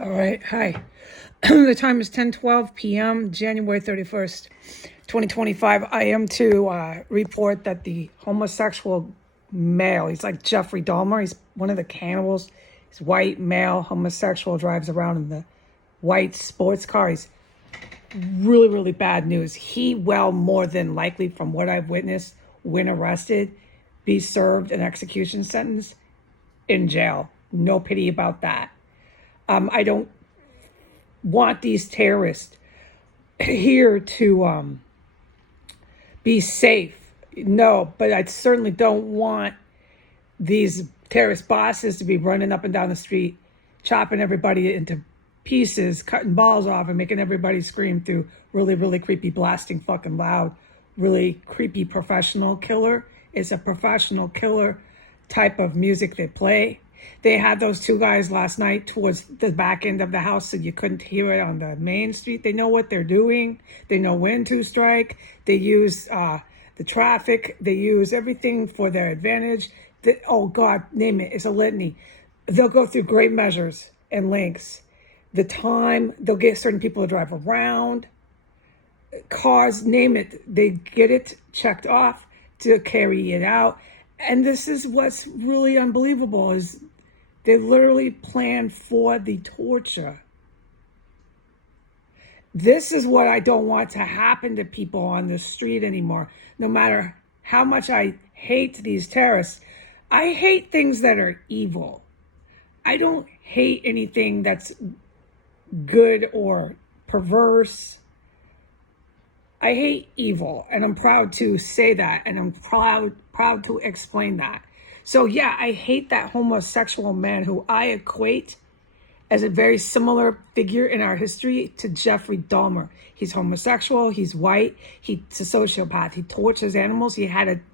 All right, hi. The time is 10:12 p.m., January 31st, 2025. I am to report that the homosexual male, he's like Jeffrey Dahmer, he's one of the cannibals. He's white, male, homosexual, drives around in the white sports car. He's really, really bad news. He will more than likely, from what I've witnessed, when arrested, be served an execution sentence in jail. No pity about that. I don't want these terrorists here to be safe. No, but I certainly don't want these terrorist bosses to be running up and down the street, chopping everybody into pieces, cutting balls off, and making everybody scream through really, really creepy, blasting fucking loud, really creepy professional killer. It's a professional killer type of music they play. They had those two guys last night towards the back end of the house so you couldn't hear it on the main street. They know what they're doing. They know when to strike. They use the traffic. They use everything for their advantage. Oh, God, name it. It's a litany. They'll go through great measures and lengths. The time, they'll get certain people to drive around. Cars, name it. They get it checked off to carry it out. And this is what's really unbelievable is they literally planned for the torture. This is what I don't want to happen to people on the street anymore. No matter how much I hate these terrorists, I hate things that are evil. I don't hate anything that's good or perverse. I hate evil, and I'm proud to say that, and I'm proud to explain that. So yeah, I hate that homosexual man who I equate as a very similar figure in our history to Jeffrey Dahmer. He's homosexual, he's white, he's a sociopath. He tortures animals. He had an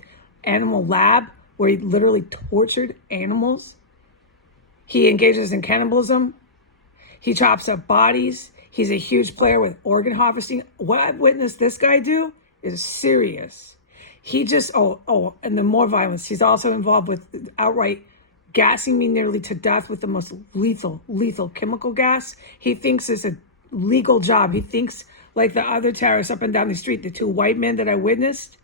animal lab where he literally tortured animals. He engages in cannibalism. He chops up bodies. He's a huge player with organ harvesting. What I've witnessed this guy do is serious. He just, and the more violence. He's also involved with outright gassing me nearly to death with the most lethal chemical gas. He thinks it's a legal job. He thinks like the other terrorists up and down the street, the two white men that I witnessed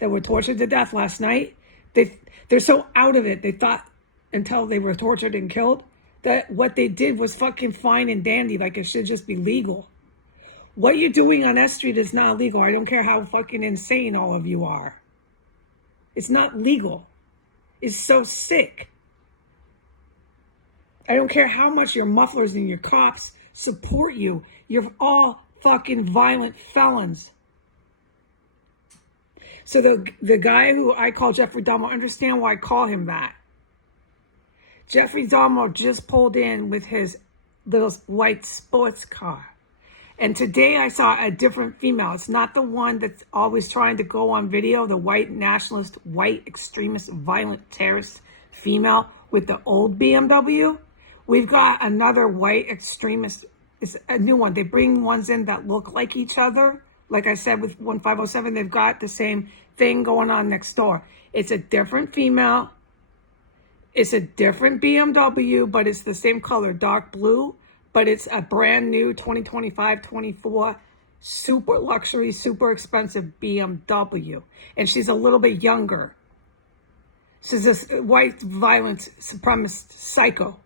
that were tortured to death last night, they're so out of it. They thought until they were tortured and killed that what they did was fucking fine and dandy, like it should just be legal. What you're doing on S Street is not legal. I don't care how fucking insane all of you are. It's not legal. It's so sick. I don't care how much your mufflers and your cops support you. You're all fucking violent felons. So the guy who I call Jeffrey Dahmer, understand why I call him that. Jeffrey Dahmer just pulled in with his little white sports car. And today I saw a different female. It's not the one that's always trying to go on video, the white nationalist, white extremist, violent terrorist female with the old BMW. We've got another white extremist. It's a new one. They bring ones in that look like each other. Like I said, with 1507, they've got the same thing going on next door. It's a different female. It's a different BMW, but it's the same color, dark blue, but it's a brand new 2025-24 super luxury, super expensive BMW. And she's a little bit younger. She's this white, violent, supremacist psycho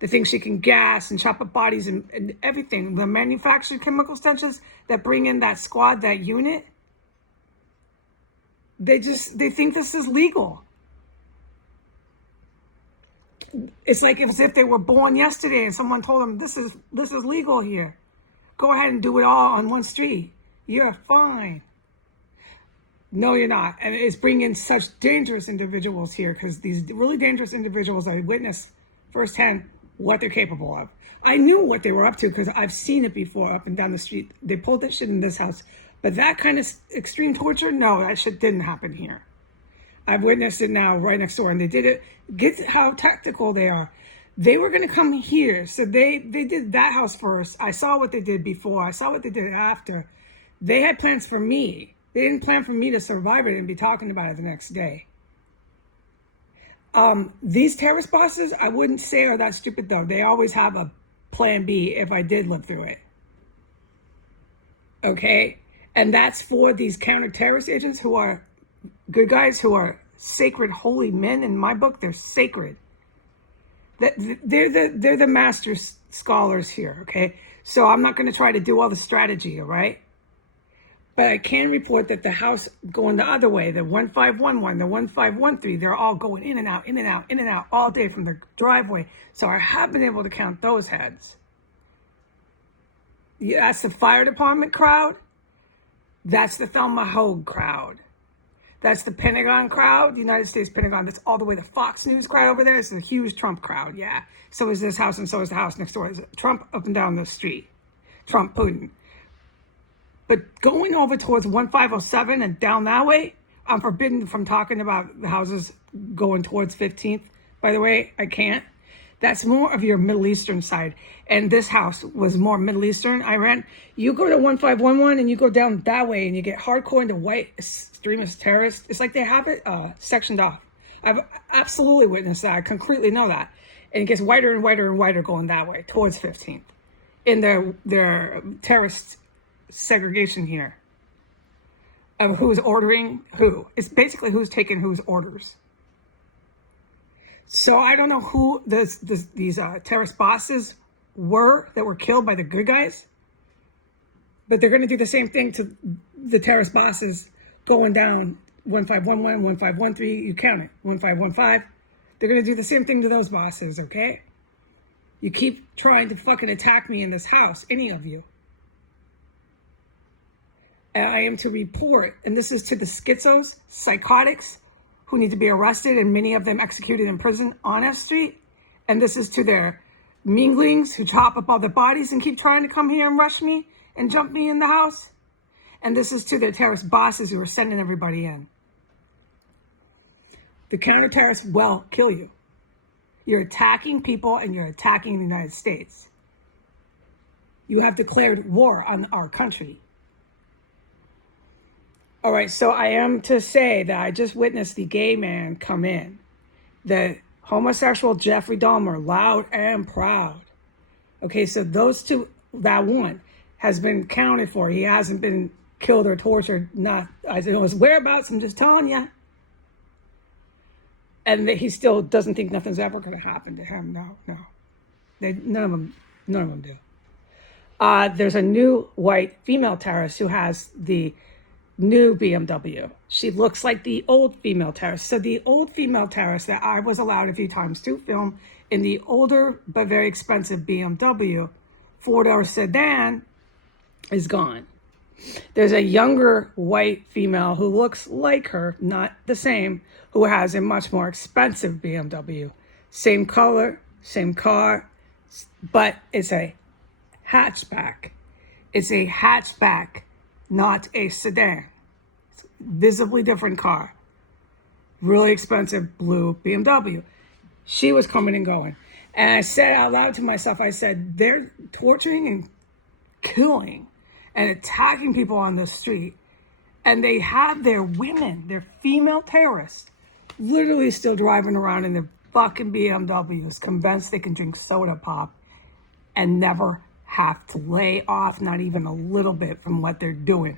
that thinks she can gas and chop up bodies and everything. The manufactured chemical stenches that bring in that squad, that unit, they think this is legal. It's like as if they were born yesterday and someone told them this is legal here. Go ahead and do it all on one street. You're fine. No, you're not. And it's bringing such dangerous individuals here because these really dangerous individuals, I witnessed firsthand what they're capable of. I knew what they were up to because I've seen it before up and down the street. They pulled that shit in this house. But that kind of extreme torture, no, that shit didn't happen here. I've witnessed it now right next door, and they did it. Get how tactical they are. They were going to come here, so they did that house first. I saw what they did before. I saw what they did after. They had plans for me. They didn't plan for me to survive it and be talking about it the next day. These terrorist bosses, I wouldn't say are that stupid, though. They always have a plan B if I did live through it. Okay? And that's for these counter-terrorist agents who are good guys, who are sacred, holy men. In my book, they're sacred. They're the master scholars here, okay? So I'm not going to try to do all the strategy, all right? But I can report that the house going the other way, the 1511, the 1513, they're all going in and out, in and out, in and out all day from the driveway. So I have been able to count those heads. That's the fire department crowd. That's the Thelma Hogue crowd. That's the Pentagon crowd, the United States Pentagon. That's all the way the Fox News crowd over there. It's a huge Trump crowd, yeah. So is this house, and so is the house next door. There's Trump up and down the street. Trump, Putin. But going over towards 1507 and down that way, I'm forbidden from talking about the houses going towards 15th. By the way, I can't. That's more of your Middle Eastern side. And this house was more Middle Eastern, Iran. You go to 1511 and you go down that way and you get hardcore into white extremist terrorists. It's like they have it sectioned off. I've absolutely witnessed that. I concretely know that. And it gets whiter and whiter and whiter going that way towards 15th in their terrorist segregation here of who's ordering who. It's basically who's taking whose orders. So I don't know who these terrorist bosses were that were killed by the good guys, but they're going to do the same thing to the terrorist bosses going down 1511, 1513, you count it, 1515. They're going to do the same thing to those bosses, okay? You keep trying to fucking attack me in this house, any of you. And I am to report, and this is to the schizos, psychotics, who need to be arrested and many of them executed in prison on F Street. And this is to their minglings who chop up all the bodies and keep trying to come here and rush me and jump me in the house. And this is to their terrorist bosses who are sending everybody in. The counter-terrorists will kill you. You're attacking people and you're attacking the United States. You have declared war on our country. All right, so I am to say that I just witnessed the gay man come in. The homosexual Jeffrey Dahmer, loud and proud. Okay, so those two, that one has been counted for. He hasn't been killed or tortured. Not, I don't know his whereabouts, I'm just telling you. And he still doesn't think nothing's ever going to happen to him. No. None of them do. There's a new white female terrorist who has the new BMW. She looks like the old female terrorist. So the old female terrorist that I was allowed a few times to film in the older but very expensive BMW 4-door sedan is gone. There's a younger white female who looks like her, not the same, who has a much more expensive BMW. Same color, same car, but it's a hatchback. It's a hatchback, not a sedan. It's a visibly different car. Really expensive blue BMW. She was coming and going. And I said out loud to myself, I said, they're torturing and killing and attacking people on the street. And they have their women, their female terrorists, literally still driving around in their fucking BMWs, convinced they can drink soda pop and never have to lay off, not even a little bit, from what they're doing.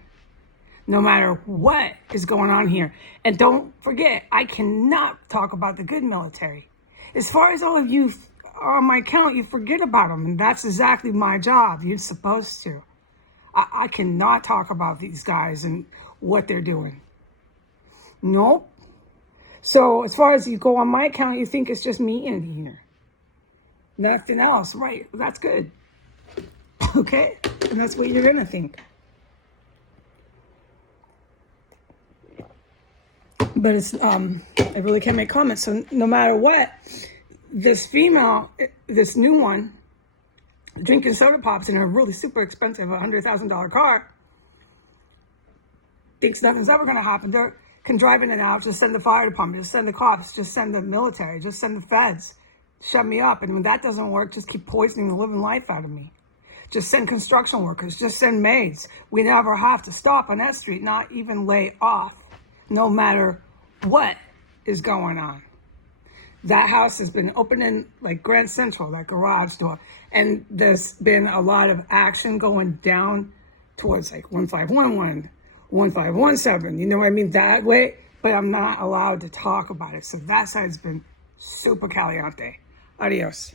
No matter what is going on here. And don't forget, I cannot talk about the good military. As far as all of you on my account, you forget about them. And that's exactly my job. You're supposed to. I cannot talk about these guys and what they're doing. Nope. So as far as you go on my account, you think it's just me in here. Nothing else. Right. That's good. Okay? And that's what you're going to think. But it's, I really can't make comments. So no matter what, this female, this new one, drinking soda pops in a really super expensive $100,000 car, thinks nothing's ever going to happen. They can drive in and out, just send the fire department, just send the cops, just send the military, just send the feds, shut me up. And when that doesn't work, just keep poisoning the living life out of me. Just send construction workers, just send maids. We never have to stop on that street, not even lay off, no matter what is going on. That house has been opening like Grand Central, that garage door. And there's been a lot of action going down towards like 1511, 1517. You know what I mean? That way. But I'm not allowed to talk about it. So that side's been super caliente. Adios.